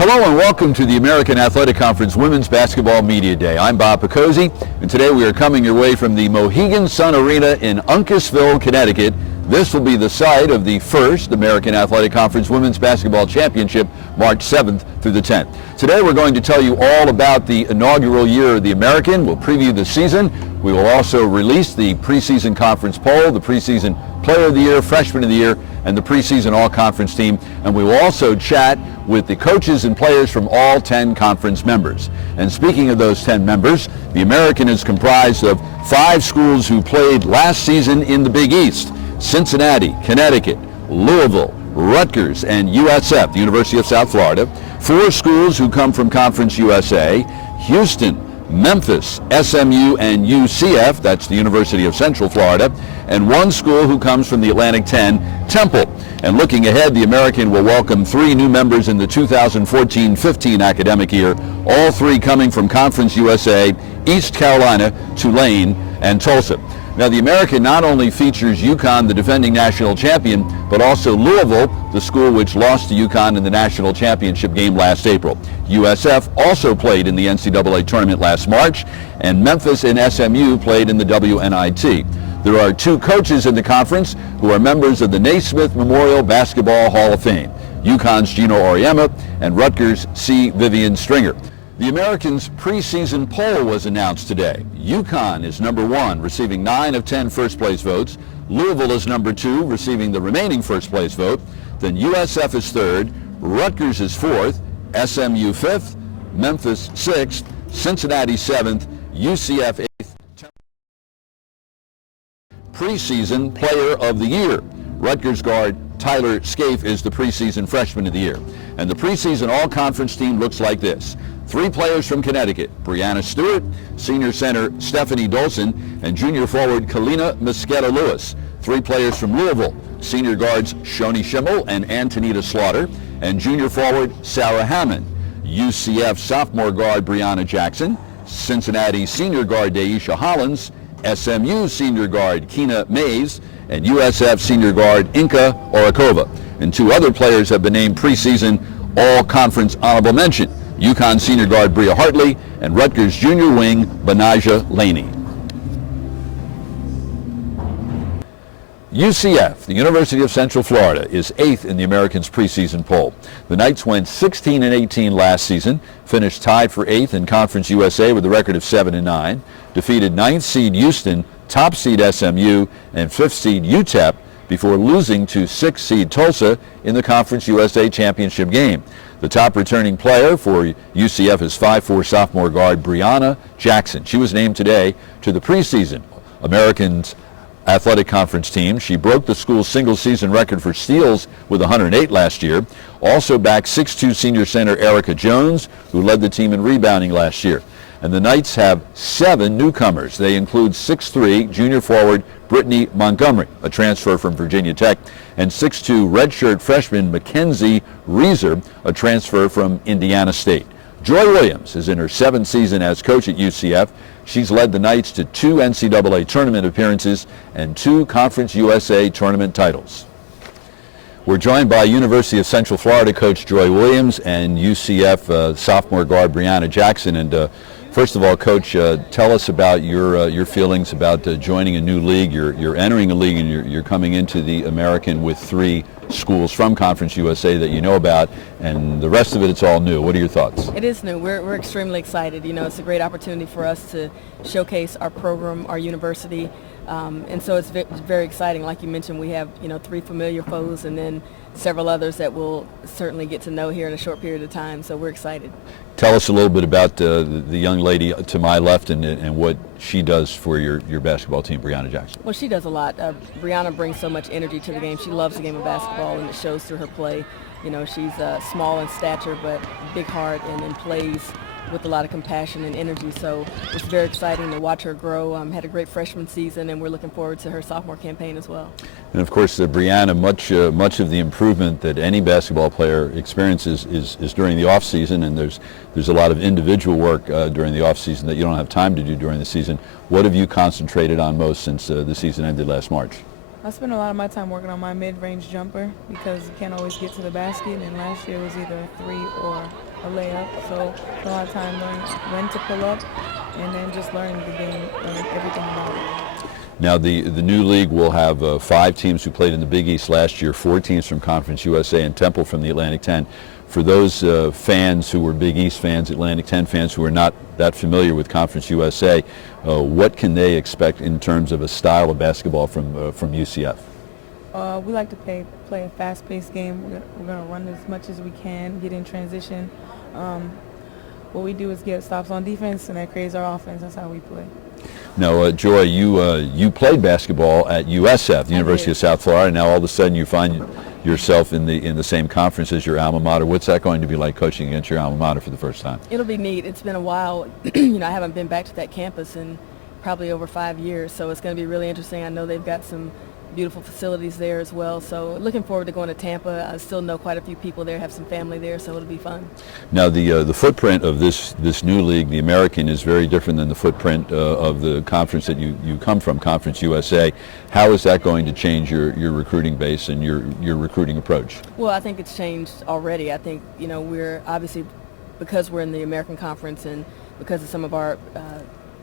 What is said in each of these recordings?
Hello and welcome to the American Athletic Conference Women's Basketball Media Day. I'm Bob Picozzi, and today we are coming your way from the Mohegan Sun Arena in Uncasville, Connecticut. This will be the site of the first American Athletic Conference Women's Basketball Championship, March 7th through the 10th. Today we're going to tell you all about the inaugural year of the American. We'll preview the season. We will also release the preseason conference poll, the preseason Player of the Year, Freshman of the Year, and the preseason all-conference team. And we will also chat with the coaches and players from all 10 conference members. And speaking of those 10 members, the American is comprised of 5 schools who played last season in the Big East: Cincinnati, Connecticut, Louisville, Rutgers, and USF, the University of South Florida. 4 schools who come from Conference USA: Houston, Memphis, SMU, and UCF, that's the University of Central Florida, and 1 school who comes from the Atlantic 10, Temple. And looking ahead, the American will welcome 3 new members in the 2014-15 academic year, all 3 coming from Conference USA, East Carolina, Tulane, and Tulsa. Now, the American not only features UConn, the defending national champion, but also Louisville, the school which lost to UConn in the national championship game last April. USF also played in the NCAA tournament last March, and Memphis and SMU played in the WNIT. There are 2 coaches in the conference who are members of the Naismith Memorial Basketball Hall of Fame: UConn's Gino Auriemma and Rutgers' C. Vivian Stringer. The American's preseason poll was announced today. UConn is number 1, receiving 9 of 10 first-place votes. Louisville is number 2, receiving the remaining first-place vote. Then USF is 3rd, Rutgers is 4th, SMU 5th, Memphis 6th, Cincinnati 7th, UCF 8th. Preseason Player of the Year: Rutgers guard Tyler Scaife is the preseason Freshman of the Year. And the preseason all-conference team looks like this: 3 players from Connecticut: Briahanna Stewart, senior center Stephanie Dolson, and junior forward Kalina Mosqueda-Lewis. 3 players from Louisville: senior guards Shoni Schimmel and Antonita Slaughter, and junior forward Sarah Hammond. UCF sophomore guard Brianna Jackson, Cincinnati senior guard Daisha Hollins, SMU senior guard Keena Mays, and USF senior guard Inka Orakova. And 2 other players have been named preseason all-conference honorable mention: UConn senior guard Bria Hartley and Rutgers junior wing Benaja Laney. UCF, the University of Central Florida, is 8th in the American's preseason poll. The Knights went 16-18 last season, finished tied for 8th in Conference USA with a record of 7-9, defeated 9th seed Houston, top seed SMU, and 5th seed UTEP before losing to 6th seed Tulsa in the Conference USA championship game. The top returning player for UCF is 5'4" sophomore guard Brianna Jackson. She was named today to the preseason American's Athletic Conference team. She broke the school's single-season record for steals with 108 last year. Also back 6'2" senior center Erica Jones, who led the team in rebounding last year. And the Knights have 7 newcomers. They include 6'3" junior forward Brittany Montgomery, a transfer from Virginia Tech, and 6'2" redshirt freshman Mackenzie Reeser, a transfer from Indiana State. Joy Williams is in her 7th season as coach at UCF. She's led the Knights to 2 NCAA tournament appearances and 2 Conference USA tournament titles. We're joined by University of Central Florida coach Joy Williams and UCF sophomore guard Brianna Jackson. And first of all, Coach, tell us about your feelings about joining a new league. You're entering a league and you're coming into the American with 3 schools from Conference USA that you know about, and the rest of it, it's all new. What are your thoughts? It is new. We're extremely excited. You know, it's a great opportunity for us to showcase our program, our university, and so it's very exciting. Like you mentioned, we have 3 familiar foes and then several others that we'll certainly get to know here in a short period of time, so we're excited. Tell us a little bit about the young lady to my left and what she does for your basketball team, Brianna Jackson. Well, she does a lot. Brianna brings so much energy to the game. She loves the game of basketball, and it shows through her play. You know, she's small in stature, but big heart, and plays with a lot of compassion and energy. So it's very exciting to watch her grow. Had a great freshman season, and we're looking forward to her sophomore campaign as well. And of course, Brianna, much of the improvement that any basketball player experiences is during the off season, and there's a lot of individual work during the off season that you don't have time to do during the season. What have you concentrated on most since the season ended last March? I spend a lot of my time working on my mid-range jumper because you can't always get to the basket, and last year was either a 3 or a layup. So a lot of time learning when to pull up, and then just learning the game, learning everything about it. Now the new league will have 5 teams who played in the Big East last year, 4 teams from Conference USA, and Temple from the Atlantic 10. For those fans who were Big East fans, Atlantic 10 fans who are not that familiar with Conference USA, what can they expect in terms of a style of basketball from UCF? We like to play a fast-paced game. We're going to run as much as we can, get in transition. What we do is get stops on defense, and that creates our offense. That's how we play. Now, Joy, you played basketball at USF, the University of South Florida. Now all of a sudden you find yourself in the same conference as your alma mater. What's that going to be like, coaching against your alma mater for the first time? It'll be neat. It's been a while. I haven't been back to that campus in probably over 5 years, so it's going to be really interesting. I know they've got some beautiful facilities there as well, so looking forward to going to Tampa. I still know quite a few people there, have some family there, so it'll be fun. Now the footprint of this new league, the American, is very different than the footprint of the conference that you come from, Conference USA. How is that going to change your recruiting base and your recruiting approach? Well, I think it's changed already. I think we're obviously, because we're in the American Conference and because of some of our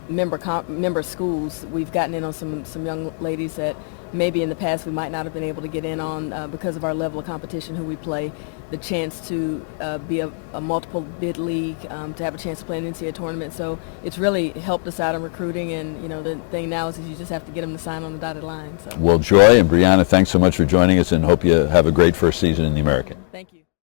member schools, we've gotten in on some young ladies that maybe in the past we might not have been able to get in on because of our level of competition, who we play, the chance to be a multiple bid league, to have a chance to play an NCAA tournament. So it's really helped us out in recruiting, and the thing now is you just have to get them to sign on the dotted line. So. Well, Joy and Brianna, thanks so much for joining us, and hope you have a great first season in the American. Thank you.